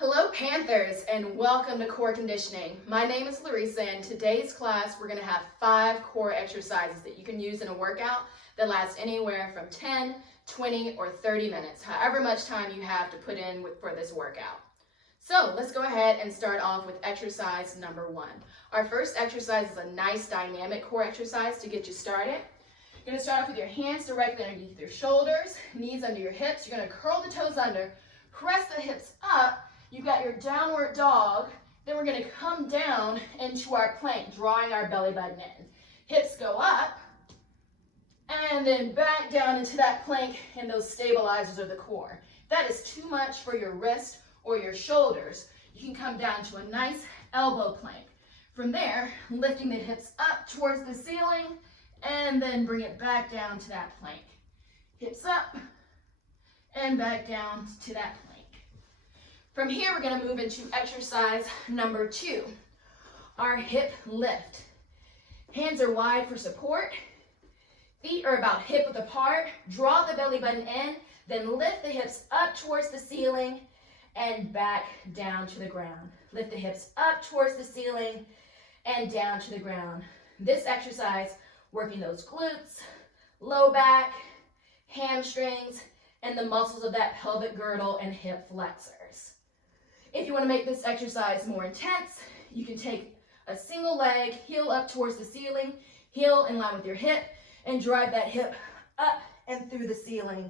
Hello Panthers, and welcome to Core Conditioning. My name is Larissa, and today's class we're going to have 5 core exercises that you can use in a workout that lasts anywhere from 10, 20, or 30 minutes, however much time you have to put in for this workout. So let's go ahead and start off with exercise number 1. Our first exercise is a nice dynamic core exercise to get you started. You're going to start off with your hands directly underneath your shoulders, knees under your hips. You're going to curl the toes under, press the hips up. You've got your downward dog. Then we're going to come down into our plank, drawing our belly button in. Hips go up, and then back down into that plank, and those stabilizers of the core. If that is too much for your wrist or your shoulders, you can come down to a nice elbow plank. From there, lifting the hips up towards the ceiling, and then bring it back down to that plank. Hips up, and back down to that plank. From here, we're going to move into exercise number 2, our hip lift. Hands are wide for support. Feet are about hip width apart. Draw the belly button in, then lift the hips up towards the ceiling and back down to the ground. Lift the hips up towards the ceiling and down to the ground. This exercise working those glutes, low back, hamstrings, and the muscles of that pelvic girdle and hip flexors. If you want to make this exercise more intense, you can take a single leg, heel up towards the ceiling, heel in line with your hip, and drive that hip up and through the ceiling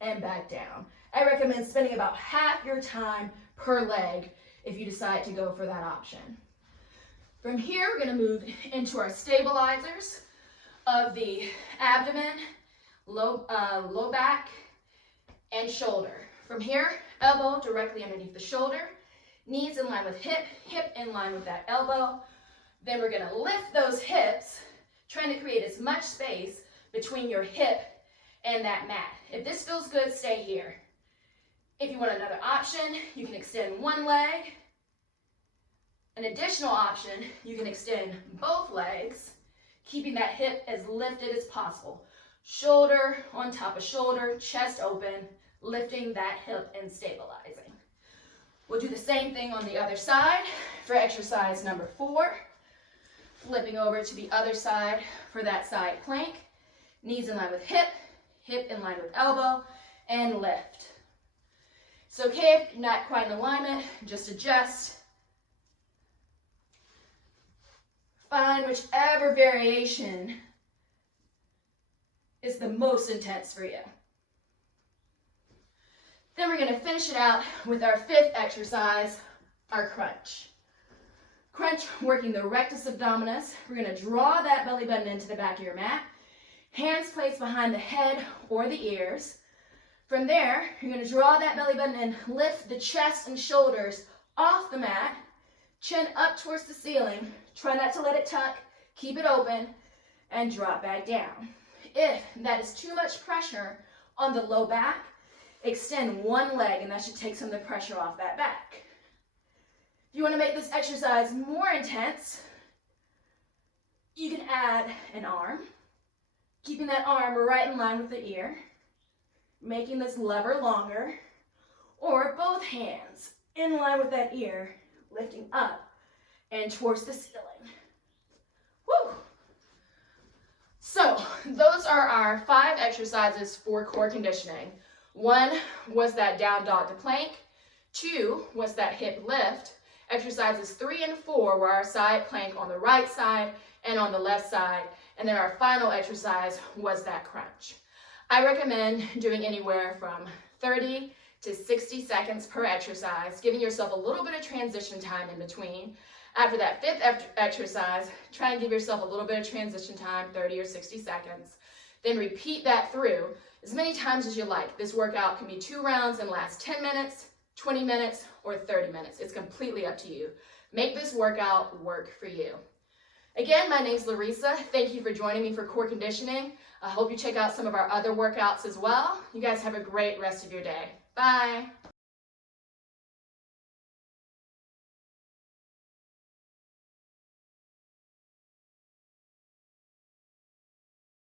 and back down. I recommend spending about half your time per leg if you decide to go for that option. From here, we're going to move into our stabilizers of the abdomen, low back, and shoulder. From here, elbow directly underneath the shoulder, knees in line with hip, hip in line with that elbow. Then we're going to lift those hips, trying to create as much space between your hip and that mat. If this feels good, stay here. If you want another option, you can extend one leg. An additional option, you can extend both legs, keeping that hip as lifted as possible. Shoulder on top of shoulder, chest open, lifting that hip and stabilizing. We'll do the same thing on the other side for exercise number 4. Flipping over to the other side for that side plank. Knees in line with hip, hip in line with elbow, and lift. It's okay if you're not quite in alignment, just adjust. Find whichever variation is the most intense for you. Then we're going to finish it out with our 5th exercise, our crunch. Crunch working the rectus abdominis. We're going to draw that belly button into the back of your mat. Hands placed behind the head or the ears. From there, you're going to draw that belly button in, lift the chest and shoulders off the mat, chin up towards the ceiling. Try not to let it tuck, keep it open, and drop back down. If that is too much pressure on the low back, extend one leg, and that should take some of the pressure off that back. If you want to make this exercise more intense, you can add an arm, keeping that arm right in line with the ear, making this lever longer, or both hands in line with that ear, lifting up and towards the ceiling. Woo! So those are our 5 exercises for core conditioning. 1 was that down dog to plank. 2 was that hip lift. Exercises 3 and 4 were our side plank on the right side and on the left side. And then our final exercise was that crunch. I recommend doing anywhere from 30 to 60 seconds per exercise, giving yourself a little bit of transition time in between. After that 5th exercise, try and give yourself a little bit of transition time, 30 or 60 seconds. Then repeat that through as many times as you like. This workout can be 2 rounds and last 10 minutes, 20 minutes, or 30 minutes. It's completely up to you. Make this workout work for you. Again, my name's Larissa. Thank you for joining me for core conditioning. I hope you check out some of our other workouts as well. You guys have a great rest of your day. Bye.